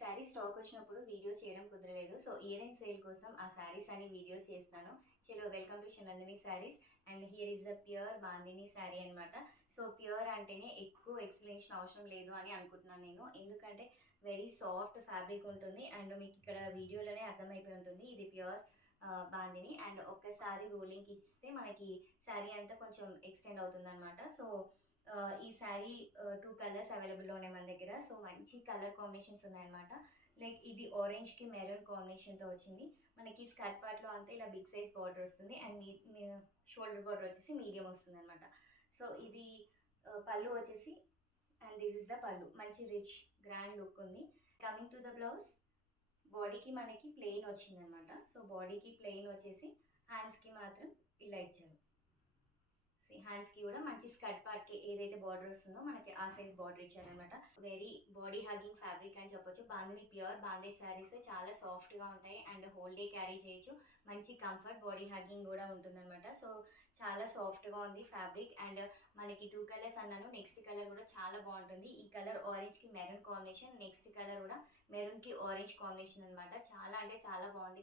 Sari stock వచ్చినప్పుడు videos చేయడం కుదరలేదు. సో ఇయర్ ఎండ్ సేల్ కోసం ఆ శారీస్ అని వీడియోస్ చేస్తాను. చలో welcome to Shanandini saris and here is the pure bandhani sari అనమాట. సో ప్యూర్ అంటేనే ఎక్కువ ఎక్స్ప్లెనేషన్ అవసరం లేదు అని అనుకుంటున్నాను నేను. ఎందుకంటే వెరీ సాఫ్ట్ ఫ్యాబ్రిక్ ఉంటుంది అండ్ మీకు ఇక్కడ వీడియోలోనే అర్థమైపోయి ఉంటుంది ఇది ప్యూర్ బాందిని. అండ్ ఒక్కసారి రోలింగ్కి ఇస్తే మనకి శారీ అంతా కొంచెం ఎక్స్టెండ్ అవుతుంది అనమాట. సో ఈ శారీ 2 కలర్స్ అవైలబుల్‌లో ఉన్నాయి మన దగ్గర. సో మంచి కలర్ కాంబినేషన్స్ ఉన్నాయన్నమాట. లైక్ ఇది ఆరెంజ్‌కి మెరూన్ కాంబినేషన్‌తో వచ్చింది. మనకి స్కర్ట్ పార్ట్‌లో అంతా ఇలా బిగ్ సైజ్ బార్డర్ వస్తుంది అండ్ షోల్డర్ బార్డర్ వచ్చేసి మీడియం వస్తుందన్నమాట. సో ఇది పళ్ళు వచ్చేసి అండ్ దిస్ ఇస్ ద పళ్ళు. మంచి రిచ్ గ్రాండ్ లుక్ ఉంది. కమింగ్ టు ద బ్లౌజ్, బాడీకి మనకి ప్లెయిన్ వచ్చిందనమాట. సో బాడీకి ప్లెయిన్ వచ్చేసి హ్యాండ్స్‌కి మాత్రం ఇలా ఇచ్చారు. హ్యాండ్స్కి కూడా మంచి స్కర్ట్ పార్ట్కి ఏదైతే బార్డర్ వస్తుందో మనకి ఆ సైజ్ బార్డర్ ఇచ్చారనమాట. వెరీ బాడీ హగ్గింగ్ ఫ్యాబ్రిక్ అని చెప్పొచ్చు. బాందిని ప్యూర్ బాందేజ్ శారీస్ చాలా సాఫ్ట్గా ఉంటాయి అండ్ హోల్ డే క్యారీ చేయొచ్చు. మంచి కంఫర్ట్ బాడీ హగ్గింగ్ కూడా ఉంటుందన్నమాట. సో చాలా సాఫ్ట్గా ఉంది ఫ్యాబ్రిక్ అండ్ మనకి 2 కలర్స్ అన్నాను. నెక్స్ట్ కలర్ కూడా చాలా బాగుంటుంది. ఈ కలర్ ఆరెంజ్కి మెరూన్ కాంబినేషన్, నెక్స్ట్ కలర్ కూడా మెరూన్కి ఆరెంజ్ కాంబినేషన్ అనమాట. చాలా అంటే చాలా బాగుంది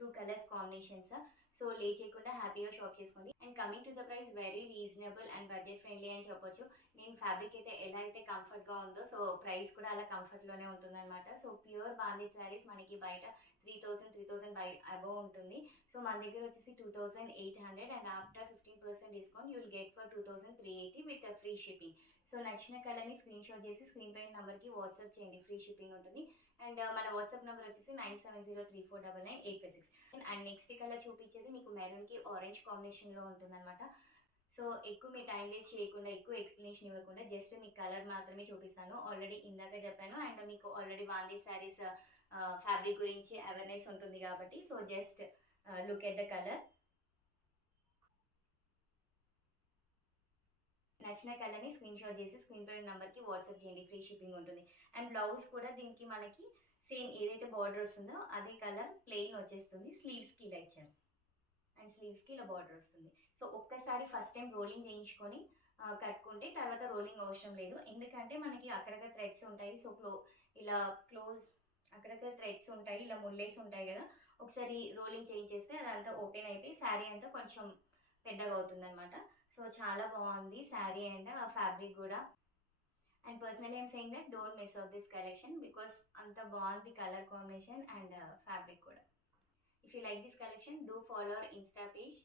2 కలర్స్ కాంబినేషన్స్. సో లే చేయకుండా హ్యాపీగా షాప్ చేసుకోండి. And coming to the price very reasonable and budget friendly అని చెప్పొచ్చు. నేను ఫ్యాబ్రిక్ అయితే ఎలా అయితే కంఫర్ట్గా ఉందో సో ప్రైస్ కూడా అలా కంఫర్ట్లోనే ఉంటుందన్నమాట. సో ప్యూర్ బాందేజ్ శారీస్ మనకి బయట 3000 బై అబోవ్ ఉంటుంది. సో మన దగ్గర వచ్చేసి 2800 and after 15% discount you will get for 2380 with free shipping. So నచ్చిన కలర్ని స్క్రీన్ షాట్ చేసి స్క్రీన్ పైన నెంబర్కి వాట్సాప్ చేయండి, ఫ్రీ షిప్పింగ్ ఉంటుంది. అండ్ మన వాట్సాప్ నెంబర్ వచ్చేసి 9703499856. అండ్ నెక్స్ట్ కలర్ చూపించేది మీకు మెరూన్కి ఆరెంజ్ కాంబినేషన్లో ఉంటుందన్నమాట. సో ఎక్కువ మీ టైం వేస్ట్ చేయకుండా, ఎక్కువ ఎక్స్ప్లెనేషన్ ఇవ్వకుండా జస్ట్ మీ కలర్ మాత్రమే చూపిస్తాను. ఆల్రెడీ ఇందాక చెప్పాను అండ్ మీకు ఆల్రెడీ బాందీ శారీస్ ఫ్యాబ్రిక్ గురించి అవేర్నెస్ ఉంటుంది కాబట్టి so just look at the colour. నచ్చిన కలర్ని స్క్రీన్ షాట్ చేసి స్క్రీన్ పై నెంబర్కి వాట్సాప్ చేయండి, ఫ్రీ షిప్పింగ్ ఉంటుంది. అండ్ బ్లౌజ్ కూడా దీనికి మనకి సేమ్ ఏదైతే బార్డర్ వస్తుందో అదే కలర్ ప్లెయిన్ వచ్చేస్తుంది. స్లీవ్స్కి ఇలా ఇచ్చారు అండ్ స్లీవ్స్కి ఇలా బార్డర్ వస్తుంది. సో ఒక్కసారి ఫస్ట్ టైం రోలింగ్ చేయించుకొని కట్టుకుంటే తర్వాత రోలింగ్ అవసరం లేదు. ఎందుకంటే మనకి అక్కడక్కడ థ్రెడ్స్ ఉంటాయి. సో ఇలా క్లోజ్ అక్కడక్కడ థ్రెడ్స్ ఉంటాయి, ఇలా ముళ్ళేసి ఉంటాయి కదా. ఒకసారి రోలింగ్ చేయించేస్తే అదంతా ఓపెన్ అయిపోయి శారీ అంతా కొంచెం పెద్దగా అవుతుందన్నమాట. సో చాలా బాగుంది శారీ అండ్ ఆ ఫ్యాబ్రిక్ కూడా. And personally I'm saying that don't miss out this collection because అంత బాగుంది కలర్ కాంబినేషన్ అండ్ ఫ్యాబ్రిక్ కూడా. If you like this collection, do follow our Insta page